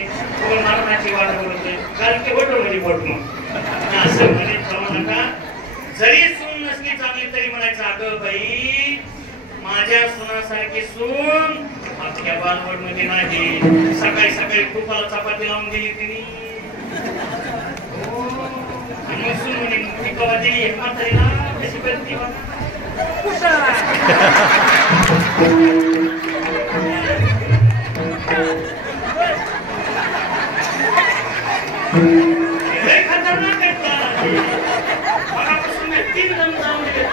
मरणाची वाट बघतोय कारण की बोटो म्हणजे बोट मग असं म्हणत जाऊ नका. जरी सून नसली चांगली तरी म्हणायचं अगं बाई माझ्या सुनासारखी सून आपल्या बालवड मध्ये नाही. सकाळी सकाळी तुपाला चपाती लावून दिली तिने आणि सून म्हणे मोठी कवा दिली एक म्हातारीला कशी करते खतरनाक मगापासून मी 3 जण जाऊन दिले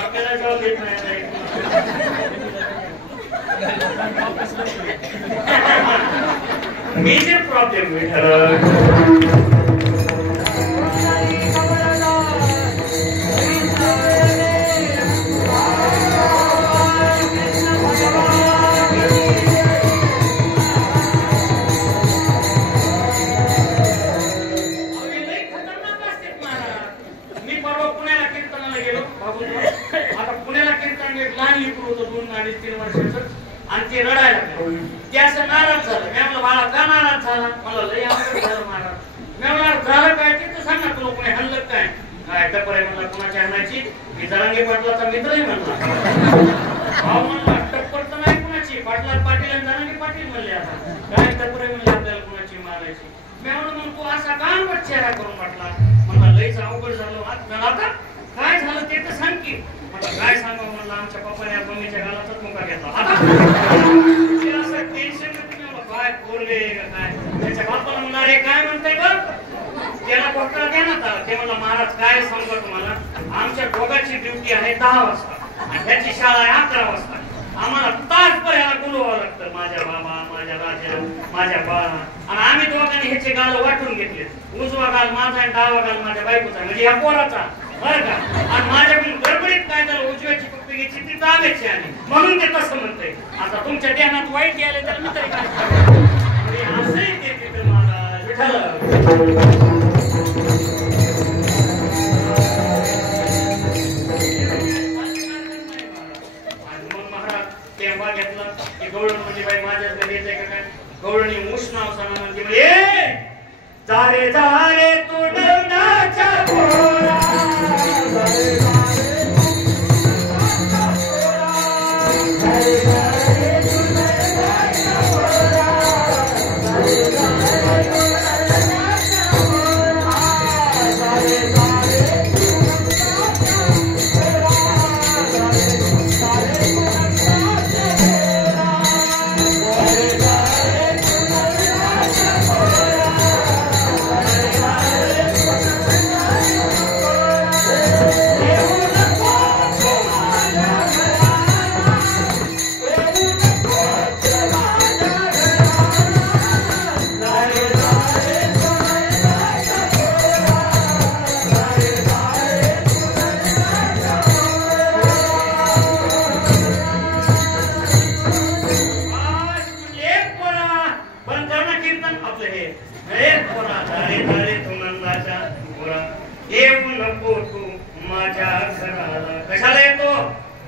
आपल्याला जाऊ देत नाही. मेजर प्रॉब्लेम आणि ते रडायला ते असं नाराज झालं. मी म्हणलं बाळा का नाराज झाला. मला लय आवडत झालं महाराज. मी म्हणलं झालं काय ते तर सांग ना तुला कोणी हल्लं काय काय टप्पर आहे म्हणला कुणाच्या आणायची मी जरांगे पाटलाचा मित्रही म्हणला भाऊ म्हणला टप्पर तर नाही कुणाची पाटला पाटील आणि जरांगे पाटील म्हणले आता काय टप्पर आहे म्हणले आपल्याला कुणाची मारायची. मी म्हणलं मग तू असा गाणपट चेहरा करून पाटला म्हणला लयच अवघड झालं आता काय झालं ते तर सांग की. काय सांगा म्हणलं आमच्या पप्पाने मम्मीच्या गालाचाच मुका घेतला. असं टेन्शन काय बोलले काय त्याच्या बापाला म्हणणार रे काय म्हणताय बघ त्याला डॉक्टर द्या ना ते म्हणलं महाराज काय सांगतो तुम्हाला आमच्या दोघांची ड्युटी आहे 10 वाजता आणि त्याची शाळा आहे 11 वाजता. आम्हाला तासभर ह्याला बोलवावं लागतं माझ्या बाबा माझ्या राजा माझ्या बाळा आणि आम्ही दोघांनी ह्याचे गाल वाटून घेतले. उजवा गाल माझा आणि डावा गाल माझ्या बायकोचा म्हणजे ह्या पोराचा बरं का. आणि माझ्याकडून गडबडीत काय झालं उजव्याची पप्पी घ्यायची ती दाब्याची आली म्हणून ते तसं म्हणतंय. आता तुमच्या ध्यानात वाईट गेले तर मी तरी काय असंही ते तिथं महाराज विठ्ठल तेव्हा घेतला की गवळण म्हणजे बाई माझ्याच घरी येते का काय. गवळणी मुश नाव सांगा म्हणजे जारे जारे तू डरणाच्या पोरा जारे जारे जारे जारे तू डरणाच्या पोरा जारे जारे तू डरणाच्या पोरा जारे जारे तू कशाला येतो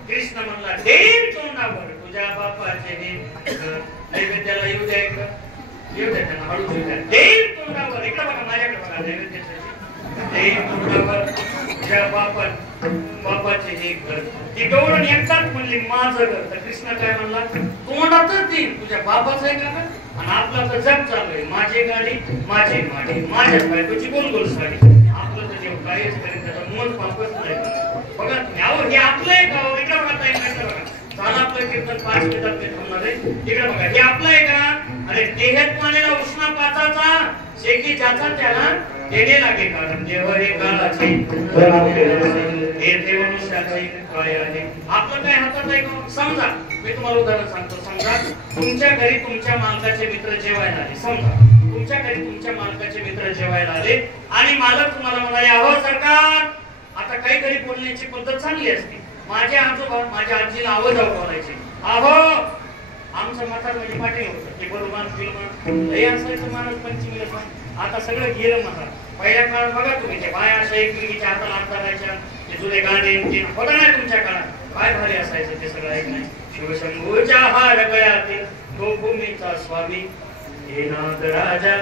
कृष्ण म्हणला देव तोंडावर तुझ्या बापाचे नैवेद्याला येऊ द्या इकडं येऊ द्या त्यांना हळू देव तोंडावर इकडं बघा माझ्याकडे बघा नैवेद्यासाठी देव तोंडावर तुझ्या बापा बापाचे हे घर. ती गौरण एकटाच म्हणली माझं घर. तर कृष्ण काय म्हणला, तोंडातच देईन तुझ्या बापाचं आहे का. आणि आपलं तर जग चालू आहे, माझी गाडी माझी माडी माझ्याच बायकोची गोल साडी. आपलं तर जेव्हा काहीच करेल त्याचा मोज पापच नाही. बघा तुम्ही हे आपलं आहे का. इकडे बघा ताई, बघा झालं आपलं कीर्तन 5 मिनिटात ते थांबणार आहे. इकडे बघा हे आपलं आहे का. अरे देहात मानेला उष्णा पाचाचा शेकी ज्याचा त्याला देणे लागे. कारण देव हे काळाचे हे देवनुष्याचे काय आहे. आपलं काय हातात आहे का. समजा मी तुम्हाला उदाहरण सांगतो. समजा तुमच्या घरी तुमच्या मालकाचे मित्र जेवायला आले. समजा तुमच्या घरी तुमच्या मालकाचे मित्र जेवायला आले आणि मालक तुम्हाला म्हणाले, अहो सरकार. आता काही घरी बोलण्याची पद्धत चांगली असते. माझे आजोबा माझ्या आजीला आवाज बोलायचे, अहो. आमचं म्हातार म्हणजे पाटील होतं. ते बरोबर फिल्म हे असायचं मानस पंचमीला. आता सगळं गेलं म्हातार. पहिल्या काळात बघा तुम्ही ते बाया अशा एकमेकीच्या हाताला हात धरायच्या, ते जुने गाणे ते बघा नाही तुमच्या काळात काय भारी असायचं ते सगळं ऐकणं. शिवशंभूच्या हार गळ्यातील तो भूमीचा स्वामी हे नाग राजा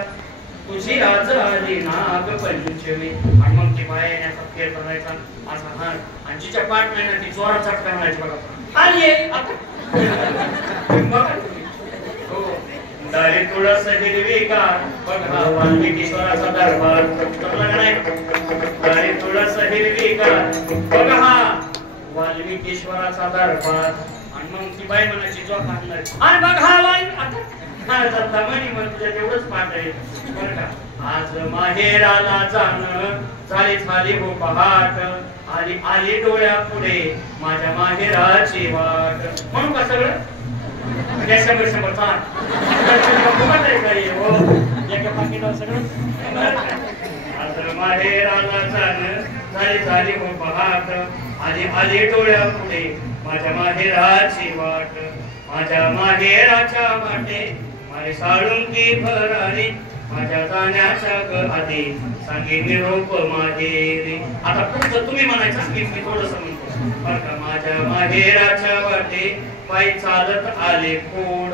तुझी राजधानी नाग पंचमी. आणि मग ती बाया येण्याचा फेर करायचा असा हार. आणि जिच्या पाठ नाही ना ती जोरात चटका म्हणायची. बघा आली आता बघा तुम्ही. हो डाळे तुळस हिरवीगार बघा वाल्मिकीश्वराचा दरबार. डाळे तुळस हिरवीगार बघा वाल्मिकीश्वराचा दरबार. आणि मग ती बाई म्हणायची जो खाणार आणि बघा वाई आता तेवढंच पाठ आहे बरं का. आज माहेराला जाणं झाली हो पहाट. आली डोळ्या पुढे माझ्या माहेराची वाट. म्हणून का सगळं 100 ताट एका पाकिटावर सगळं. आज माहेराला जाणं झाली हो पहाट. आली डोळ्या पुढे माझ्या माहेराची वाट. माझ्या माहेराच्या वाटे माझे साळुंकी भरारी. माझ्या जाण्याच्या आधी सांगे निरोप माहेरी. आता पुढचं तुम्ही म्हणायचं मी थोडस म्हणतो बरं का. माझ्या माहेराच्या वाटे पायी चालत आले कोड.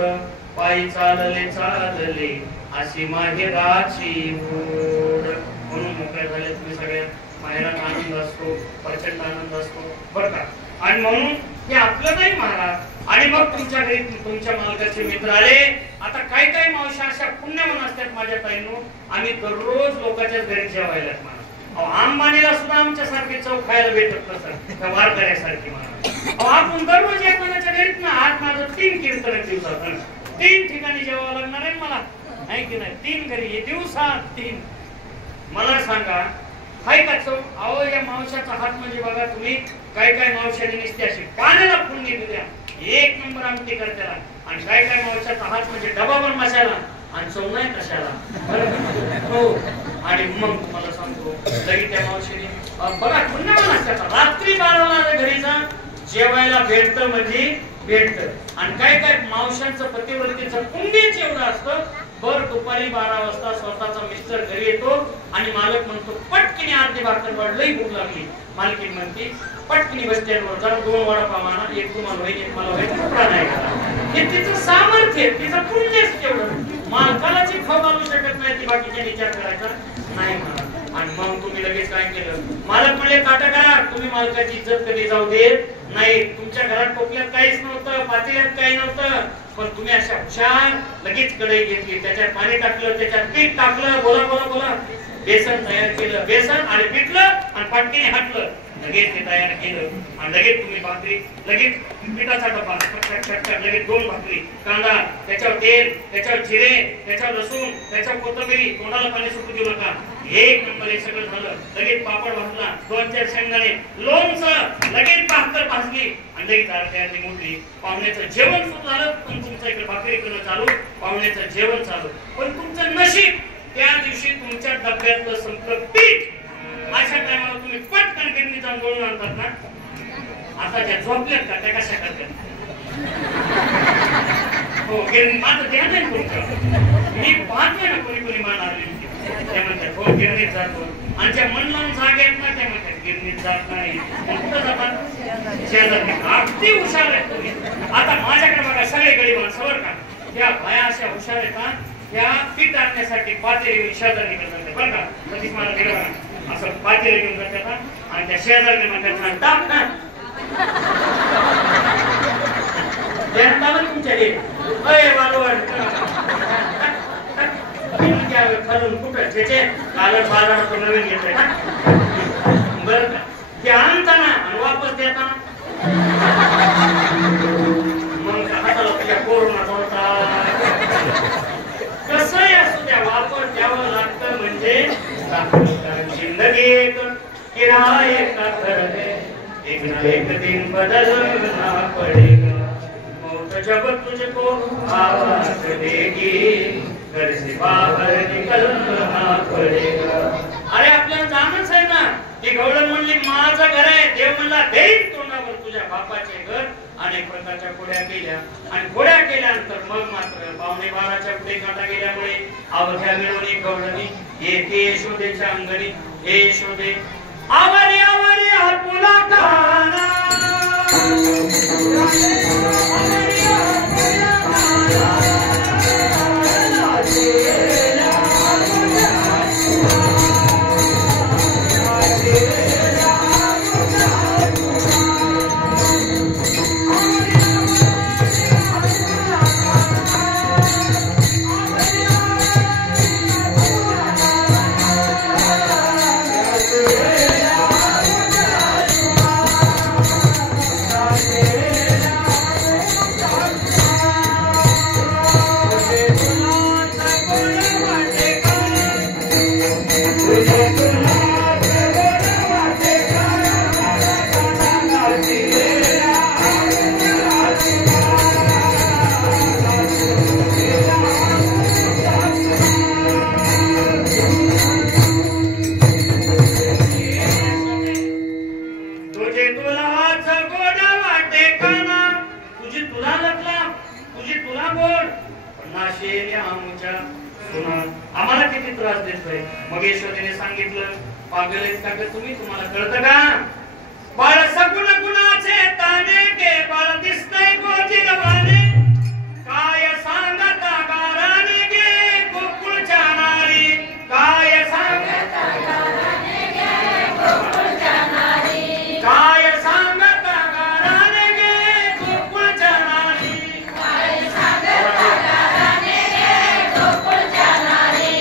पायी चालले अशी माहेराची ओढ. म्हणून मोकळ्या झाले तुम्ही सगळ्या. माहेरात आनंद असतो, प्रचंड आनंद असतो बरं का. आणि म्हणून हे आपलं नाही महाराज. आणि मग तुमच्या घरी तुमच्या मालकाचे मित्र आले. आता काही काही मावशा अशा पुण्यवान असतात माझ्या ताईंनो. आम्ही दररोज लोकांच्या घरी जेवायला महाराज. अंबानीला सुद्धा आमच्या सारखी चव खायला भेटत नसतं वारकऱ्यासारखी महाराज. आपण दररोज एकमेकांच्या घरीत ना. आज माझं 3 कीर्तन दिवसात 3 ठिकाणी जेवावं लागणार आहे मला, आहे की नाही. 3 घरी दिवसात 3. मला सांगा हाय का चव. अहो या मावशाचा हात म्हणजे बघा तुम्ही. काय काय मावशाने निसते अशी पाण्याला फोडणी दिल्या 1 नंबर आमटी करत्याला. आणि काय काय मावशाचा हात म्हणजे डबावर मसाला आणि चव नाही कशाला. हो आणि मग तुम्हाला सांगतो लगी त्या मावशीने बघा पुण्यवान असतात. रात्री 12ला घरी जा जेवायला भेटतं म्हणजे भेटतं. आणि काय काय मावशांचं पतिव्रतेचं पुण्यच एवढं असतं. बर दुपारी 12 वाजता स्वतःचा मिस्टर घरी येतो आणि मालक म्हणतो पटकीने अर्धी भाकर वाढ, लई भूक लागली. मालकीन म्हणते पटकीने बस स्टँडवर जरा 2 वडापाव आणा, एक तुम्हाला होईल एक मला होईल. तुकडा नाही करा. हे तिचं सामर्थ्य, तिचं पुण्यच तेवढं. मालकालाची खाऊ घालू शकत नाही ती, बाकीच्या विचार करायचा नाही मला. आणि मग तुम्ही लगेच काय केलं. मालक म्हणले काटा करा. तुम्ही मालकाची इज्जत कधी जाऊ देत नाही. तुमच्या घरात टोपल्यात काहीच नव्हतं, पातेल्यात काही नव्हतं. पण तुम्ही अशा हुशार लगेच कढई घेतली, त्याच्यात पाणी टाकलं, त्याच्यात पीठ टाकलं. बोला बोला बोला. बेसन तयार केलं. बेसन आणि पिठलं आणि पटकीने हटलं. लगेच ते तयार केलं आणि लगेच तुम्ही भाकरी, लगेच पिठाचा डबा लगेच 2 भाकरी, कांदा, त्याच्यावर तेल, त्याच्यावर जिरे, त्याच्यावर लसूण, त्याच्यावर कोथिंबीर. तोंडाला पाणी सुटू देऊ नका. 1 नंबर हे सगळं झालं. लगेच पापड भाजला, 2-4 शेंगदाणे, लोणचं, लगेच भाकर भाजली आणि लगेच आरती मोडली. पाहुण्याचं जेवण सुरू झालं. पण तुमच्या इकडे भाकरी करणं चालू, पाहुण्याचं जेवण चालू. पण तुमचं नशीब त्या दिवशी तुमच्या डब्यातलं संपलं पीठ. अशा टायमाला तुम्ही पटकन गिरणी जाऊन दळून आणतात ना. आता त्या झोपल्यात का त्या कशा करतात. हो गिरणी माझं ध्यान आहे तुमचं. मी पाहते ना कोणी कोणी मान आलेली त्या म्हणतात हो गिरणीत जातो. आणि ज्या मन लावून जाग येत ना त्या म्हणतात गिरणीत जात नाही. कुठं जातात शेजारी. अगदी हुशार आहेत तुम्ही. आता माझ्याकडे बघा सगळे गरीब माणसं बरं का. त्या बाया अशा हुशार आहेत ना. त्या पीठ आणण्यासाठी पातेली शेजारी करतात बरं का. कधीच मला दिलं असं पातेलं घेऊन जातात आणि त्या शेजारने म्हणतात टाक ना तुमच्या हे खालून कुठं त्याचे कालच बाजारात नवीन घेतोय ना बरं का ते आणताना आणि वापस देताना मग हाताला तुझ्या कोरोना होता कसंही असू द्या वापर द्यावं लागतं म्हणजे जिंदगी किराए का घर है एक ना एक दिन बदलना पड़ेगा मौत जब तुझको आवाज देगी घर से बाहर निकलना पड़ेगा अरे आपल्याला जाणच आहे ना ती गवळण म्हणली माझं घर आहे देव म्हणला देईन तोंडावर तुझ्या बापाचे घर अनेक प्रकारच्या खोड्या केल्या आणि खोड्या केल्यानंतर मग मात्र 11:15च्या पुढे काटा गेल्यामुळे अवघ्या मिळवणी गवळणी येते यशोदेच्या अंगणी हे यशोदे आवारी आवारी हापुला काना आम्हाला किती त्रास देतोय मग यशोदेने सांगितलं पागल आहेत का तुम्ही तुम्हाला कळतं का बाळ सगुण गुणाचे ताने के बाळ दिसतंय गोजिरवाने काय सांगता गाराने गे गोकुळच्या नारी काय सांगता गाराने गे गोकुळच्या नारी काय सांगता गाराने गे गोकुळच्या नारी काय सांगता गाराने गे गोकुळच्या नारी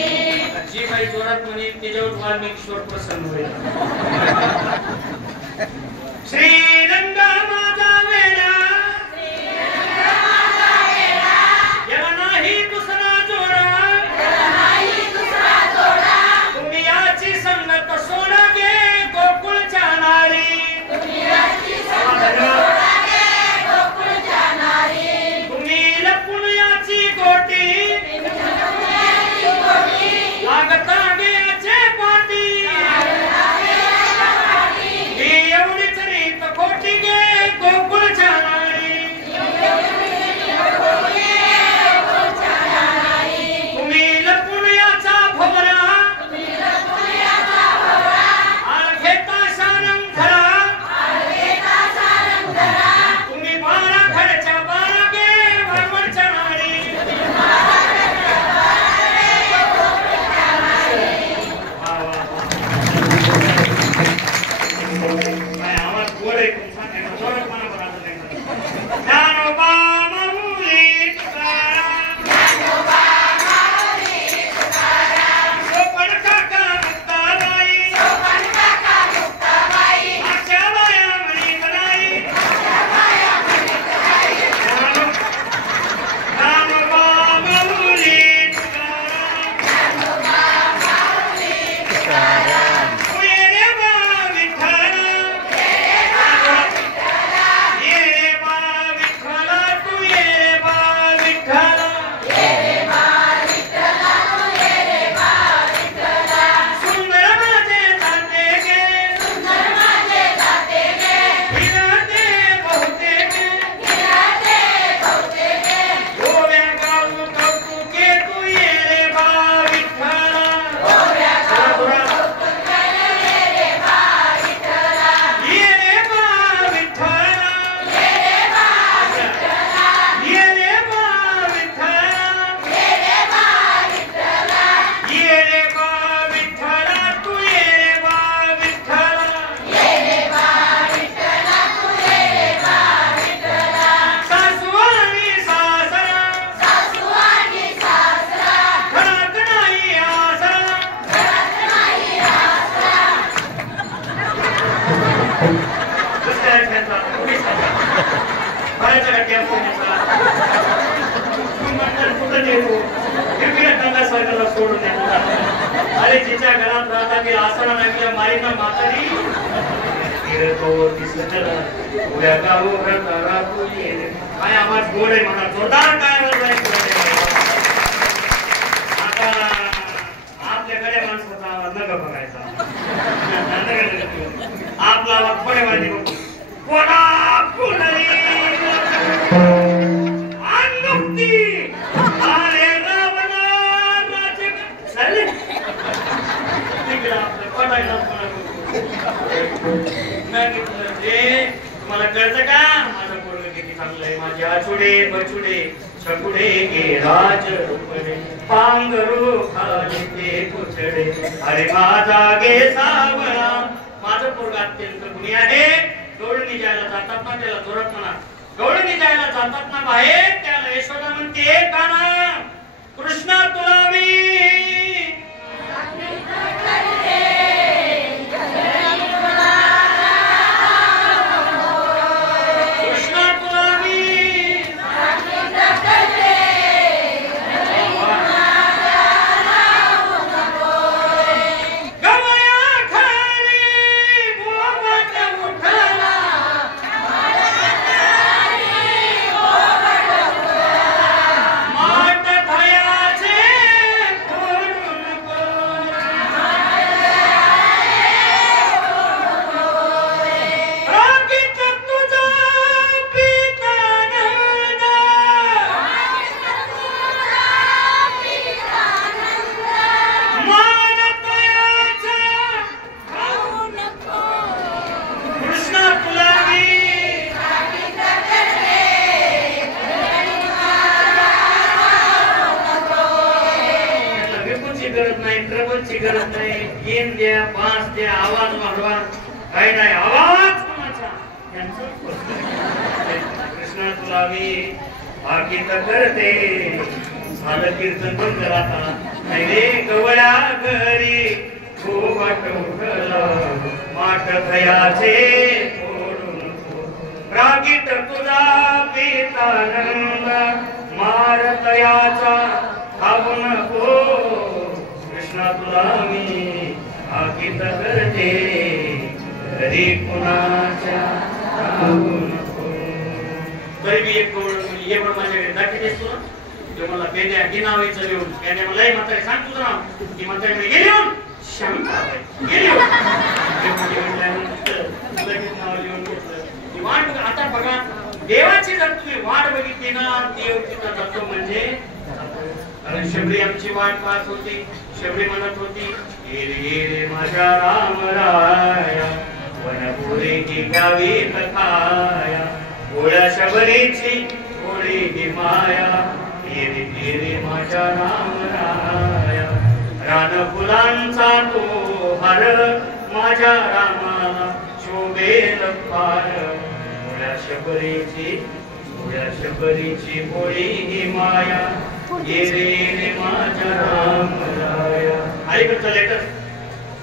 जी बाई जोरात म्हणे त्याच्यावर वाल्मिकीश्वर प्रसन्न होईल श्रीरंग माझा वेडा याला नाही दुसरा जोडा तुम्ही याची संगत सोडा गे गोकुळच्या नारी तुम्ही लपून याची गोटी लागता गे याचे पाठी एवढीच रीत खोटी गे सोडून देतात. अरे जिच्या घरात राहता ते आसना लागल्या माईना म्हातारी उद्या गाऊ काय आवाज गोड आहे म्हणा जोरदार काय आता आपल्याकडे माणसाचा आवाज नका बघायचा आपला आवाज पुढे माहिती बघू कोणा कुणाली अनुक्ती अरे रावणा राजे चालले तिकडे आपलं पडायला तुम्हाला कळतं का माझं पोरगं किती चांगलं आहे माझे आचुडे बचुडे छकुडे गे राज रूपडे पांघरू खाली ते कुचडे अरे माझा गे सावळा माझं पोरगं अत्यंत गुणी आहे गवळणी जायला जातात ना त्याला जोरात म्हणा गवळणी जायला जातात ना बाहेर त्याला यशोदा म्हणते का ना कृष्णा तुला मी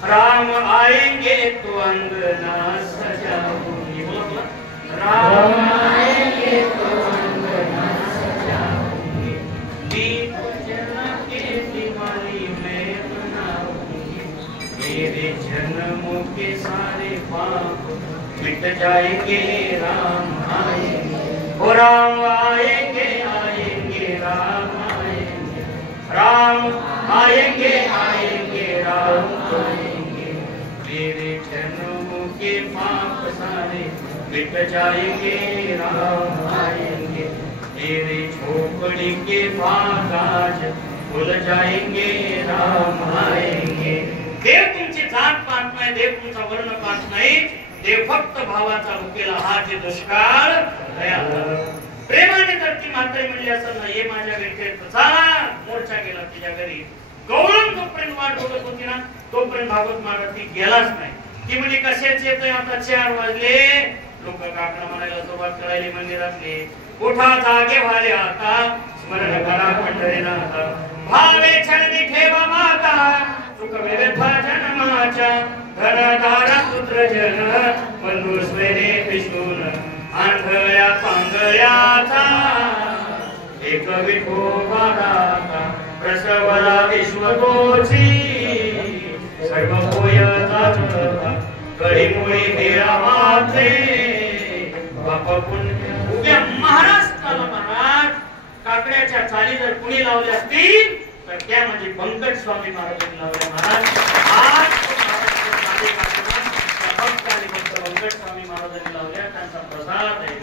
राम आएंगे तो अंगना सजाऊंगी राम आएंगे तो अंगना सजाऊंगी दीप जला के दिवाली में मनाऊंगी मेरे जन्मों के सारे पाप मिट जाएंगे राम आएंगे ओ राम आएंगे आएंगे राम आएंगे राम आएंगे आएंगे राम आएंगे मेरे जन्मों के पाप सारे मिट जाएंगे राम आएंगे मेरे झोपड़ी के बाग आज खुल जाएंगे राम आएंगे देव तुमची जात पाहत नाही देव तुमचा वर्ण पाहत नाही देव फक्त भावाचा भुकेला हा जे दुष्काळ तयार झाला प्रेमाने तर ती म्हातारी म्हणली असं ना ये माझ्या घरी चला मोर्चा गेला तिच्या घरी गवळण जोपर्यंत वाट बघत होती ना तोपर्यंत भागवत मागत ती गेलाच नाही ती म्हणजे कशाच येतोय आता 4 वाजले लोक काकडा म्हणायला सुरुवात करायला मंदिरातले उठा जागे व्हाले आता स्मरण करा पंढरीनाथा भावे छळणी ठेवा माता सुख व्यथा जन्माच्या धनधारा पुत्र जन बंधू स्वरे पिशून आंधळ्या पांगळ्याचा एक विठोबा दाता प्रसवला विश्वतोची सर्व होयता गडी मुळी हेरा माते बाप पुण्य उद्या महाराष्ट्राला महाराज काकड्याच्या चाली जर कुणी लावल्या असतील तर त्या म्हणजे पंकज स्वामी महाराजांनी लावल्या महाराज आज पंकज स्वामी महाराजांनी लावल्या त्यांचा प्रसाद आहे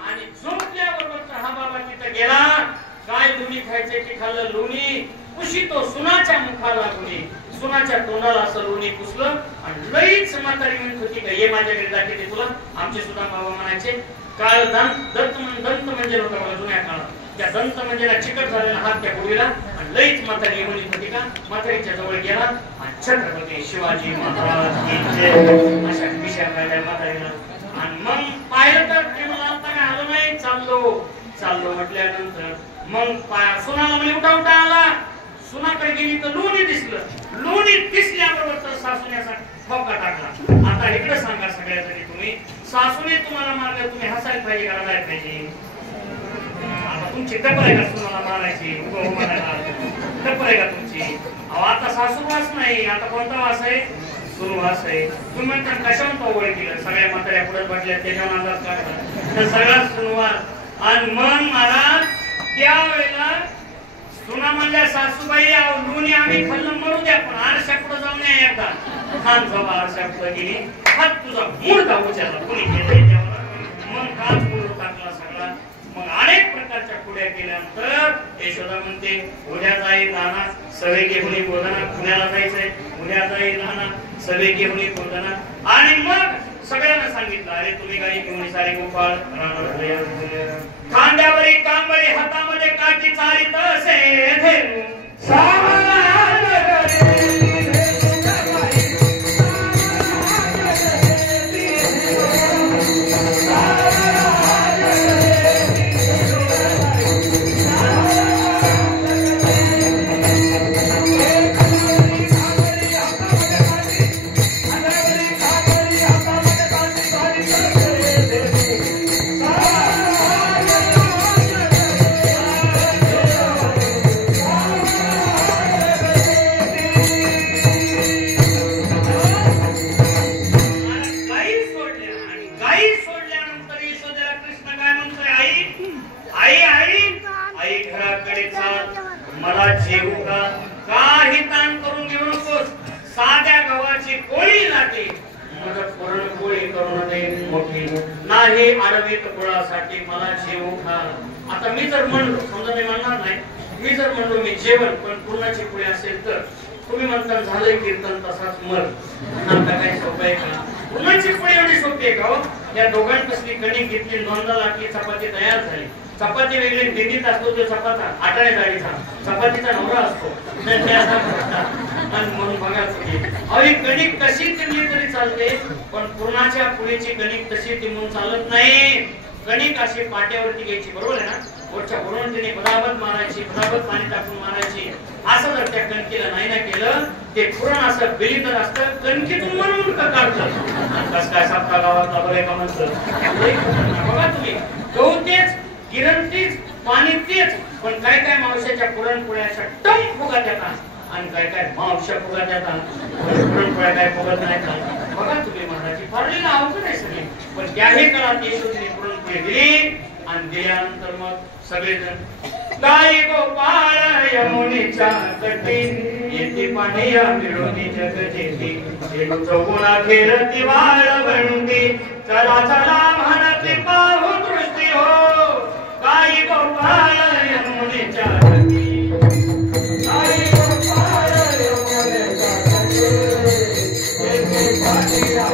आणि झोपल्याबरोबर हा बाबा तिथे गेला काय लोणी खायचे की खाल्लं लोणी पुशी तो सुनाच्या मुखाला गुणी सुनाच्या तोंडाला असं लोणी पुसलं आणि लईच म्हातारी म्हणत होती का ये माझ्याकडे दाखवते तुला आमचे सुद्धा बाबा म्हणायचे काळ दंत म्हणजे होता मला जुन्या काळात त्या दंत म्हणजे चिकट झालेला हात त्या गोळीला आणि लईच म्हातारी म्हणत होती का म्हातारीच्या जवळ गेला आणि छत्रपती शिवाजी महाराज अशा विषया काढल्या म्हातारीला आणि मग पाहिलं तर ते मला आता काय आलं नाही चाललो म्हटल्यानंतर मग सुनाला म्हणजे उठा आला सुनाकडे गेली तर लोणी दिसलं लोणी दिसल्याबरोबर तर सासूने असा ठोका टाकला आता इकडे सांगा सगळ्यासाठी तुम्ही सासूने तुम्हाला मारलं तुम्ही हसायला पाहिजे का रडायला पाहिजे आता तुमची टपर आहे का सुनाला मारायची टपर आहे का तुमची अहो आता सासू वास नाही आता कोणता वास आहे सुरवास आहे तुम्ही म्हणता कशावर तो ओळख केलं सगळ्या म्हाताऱ्या पुढे वाटल्या त्याच्यावर अंदाज काढला तर सगळा सुरवास आणि मन महाराज त्यावेळेला सुना म्हणल्या सासूबाई लोणी आम्ही खाल्लं मरू द्या पण आरशा पुढे जाऊन या एकदा खान जवळ आरशा पुढे गेली हात तुझा मूळ उचलला कोणी केलं मग काच पुढे टाकला सगळा मग अनेक प्रकारच्या पुढ्या केल्यानंतर यशोदा म्हणते उद्या जाईल नाना सवे घेऊन बोलताना पुण्याला जायचंय उद्या जाईल नाना सवे घेऊन बोलताना आणि मग सगळ्यांना सांगितलं अरे तुम्ही काही घेऊन सारे गोपाळ खांद्यावरी कांबळी हातामध्ये काठी चालित असे धेनु आता मी जर म्हणलो समजा मी म्हणणार नाही मी जर म्हणलो मी जेवण पण पूर्णाची पोळी असेल तर तुम्ही म्हणता झालंय कीर्तन तसाच मर आता काय सोपं आहे का पूर्णाची पोळी एवढी सोपी आहे का या दोघांपासली कणिक घेतली नोंदा लाटली चपाती तयार झाली चपाती वेगळी दिंडीत असतो तो चपाता आटाने जाळीचा चपातीचा नवरा असतो म्हणून बघा तुम्ही कणिक कशी तिरली तरी चालते पण पूर्णाच्या पोळीची कणिक तशी तिमून चालत नाही कणिक अशी पाट्यावरती घ्यायची बरोबर आहे ना वरच्या वरून तिने बदाबत मारायची बदाबत पाणी टाकून मारायची असं जर त्या कणकीला नाही ना केलं ते पुरण असं बेलीतर असतं कणकीतून म्हणून काढतात कस काय साप्ता गावातला बघाय का म्हणतं बघा तुम्ही गहू तेच किरण तीच पाणी तेच पण काय काय मावशाच्या पुरणपोळ्या अशा टम फुगात येतात आणि काय काय मावशा फुगात येतात पुरणपोळ्या काय फुगत नाही का बघा तुम्ही महाराजी फारलेला अवघड आहे सगळे पण त्याही काळात यशोदीने पुरणपोळी दिली आणि दिल्यानंतर मग सगळेजण गाई गोपाळ यमुनेच्या तटी येते पाण्याया मिळवणी जगजेती येऊ चौगुणा खेळती वाळ बनती चला चला म्हणते पाहू दृष्टी हो गाई गोपाळ यमुनेच्या तटी गाई गोपाळ यमुनेच्या तटी येते पाण्याया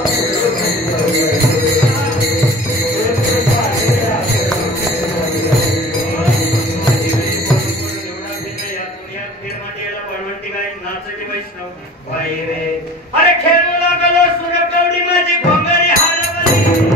अरे खेळ लागलो सूर्यकवडी माझी भोंगरी हरवली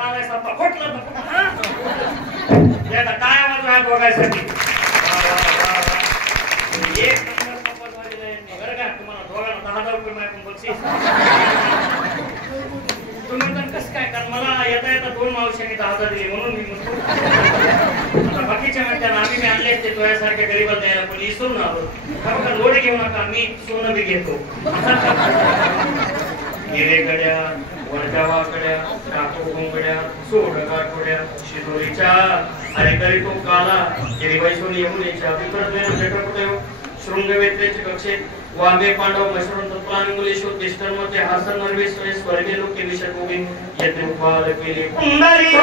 आता आलाय सप्पा खोटला याला काय आवाज आहे बघायसाठी एक नंबर सप्पा झालेला आहे बरं का तुम्हाला दोघांना 10,000 रुपये माझ्याकडून बक्षीस तुम्ही तर कसं काय कारण मला येता येता 2 मावशांनी 10,000 दिले म्हणून मी म्हणतो आता बाकीच्या म्हणतात आम्ही मी आणले ते तुझ्यासारख्या गरीबाला द्यायला पण विसरून आलो का लोड घेऊ नका मी सोनं बी घेतो हिरे गड्या वरच्या वाकड्या काकू घोंगड्या सोड काठोड्या शिदोरीच्या अरे करी तो काला गिरीबाई सोनी यमुनेच्या विक्रम शृंग वेत्रेचे कक्षे वांबे पांडव मशरून तत्प्राणी मुलेश्वर दिष्टर्मते हासन नर्वेश्वरे स्वर्गीय लोक के विषय गोविंद यज्ञ उपाल केले कुंडली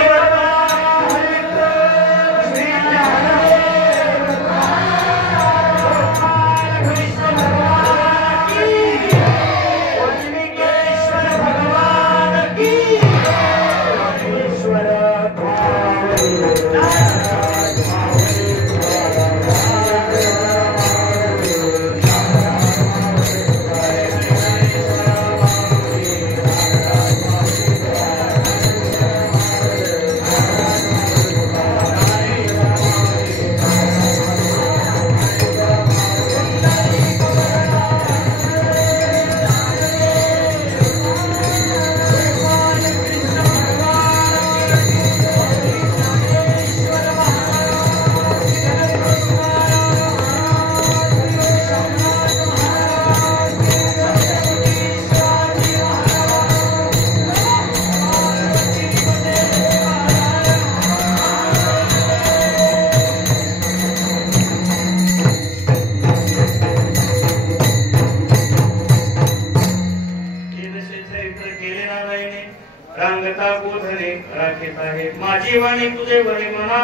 माझी वाणी तुझे वरे म्हणा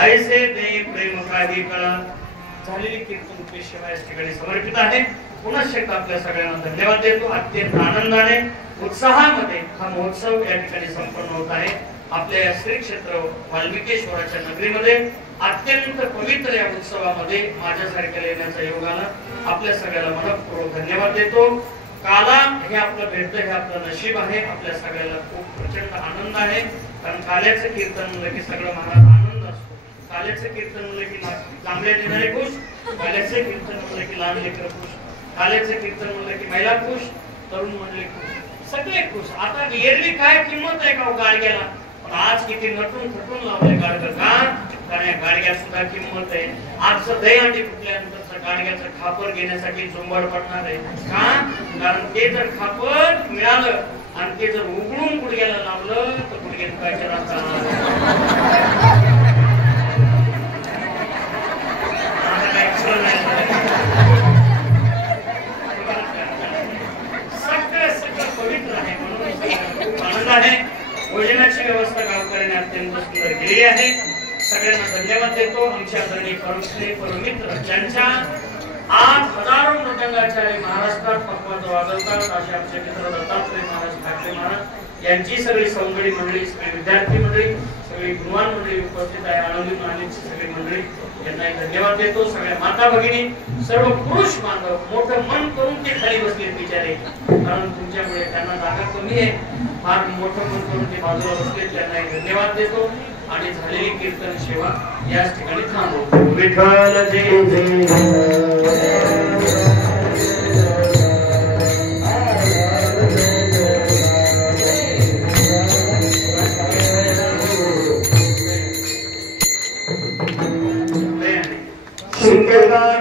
ऐसे दे प्रेम काही कळा झालेली कीर्तन पेशवा या ठिकाणी समर्पित आहे पुन्हा एकदा आपल्या सगळ्यांना धन्यवाद देतो अत्यंत आनंदाने उत्साहामध्ये हा महोत्सव या ठिकाणी संपन्न होत आहे आपल्या या श्री क्षेत्र वाल्मिकेश्वराच्या नगरीमध्ये अत्यंत पवित्र या उत्सवामध्ये माझ्यासारख्या येण्याचा योग आला आपल्या सगळ्याला मनपूर्वक धन्यवाद देतो काला हे आपलं भेटतं हे आपलं नशीब आहे आपल्या सगळ्याला खूप प्रचंड आनंद आहे कारण काल्याचं कीर्तन म्हणलं की सगळं महाराज आनंद असतो काल्याचं कीर्तन म्हणलं की जांभळ्या देणारे खुश काल्याचं कीर्तन म्हणलं की लहान लेकर खुश काल्याचं कीर्तन म्हणलं की महिला खुश तरुण मंडळी खुश सगळे खुश आता एरवी काय किंमत आहे का गाडग्याला पण आज किती नटून थटून लावले गाडगं का कारण या गाडग्यात सुद्धा किंमत आहे आजचं दहीहंडी फुटल्यानंतर गाडग्याचं खापर घेण्यासाठी झुंबड पडणार आहे का कारण ते जर खापर मिळालं आणि ते जर उघडून गुडघ्याला लावलं तर गुडघे दुखायचे राहतात सगळं पवित्र आहे म्हणून खूप आनंद आहे भोजनाची व्यवस्था गावकऱ्यांनी अत्यंत सुंदर केली आहे सगळ्यांना धन्यवाद देतो आमच्या आदरणीय परमित्र ज्यांच्या आज हजारो मृदंगाचार्य महाराष्ट्रात पक्वाचं वाजवतात असे आमचे मित्र दत्तात्रय महाराज ठाकरे महाराज यांची सगळी सौंदर्य मंडळी सगळी विद्यार्थी मंडळी सगळी गुणवान मंडळी उपस्थित आहे आनंदी महाराजांची सगळी मंडळी यांना धन्यवाद देतो सगळ्या माता भगिनी सर्व पुरुष बांधव मोठं मन करून ते खाली बसले बिचारे कारण तुमच्यामुळे त्यांना जागा कमी आहे फार मोठं मन करून ते बाजूला बसले त्यांना धन्यवाद देतो आणि झालेली कीर्तन सेवा याच ठिकाणी थांबवतो विठ्ठल जय जय शिंकेदार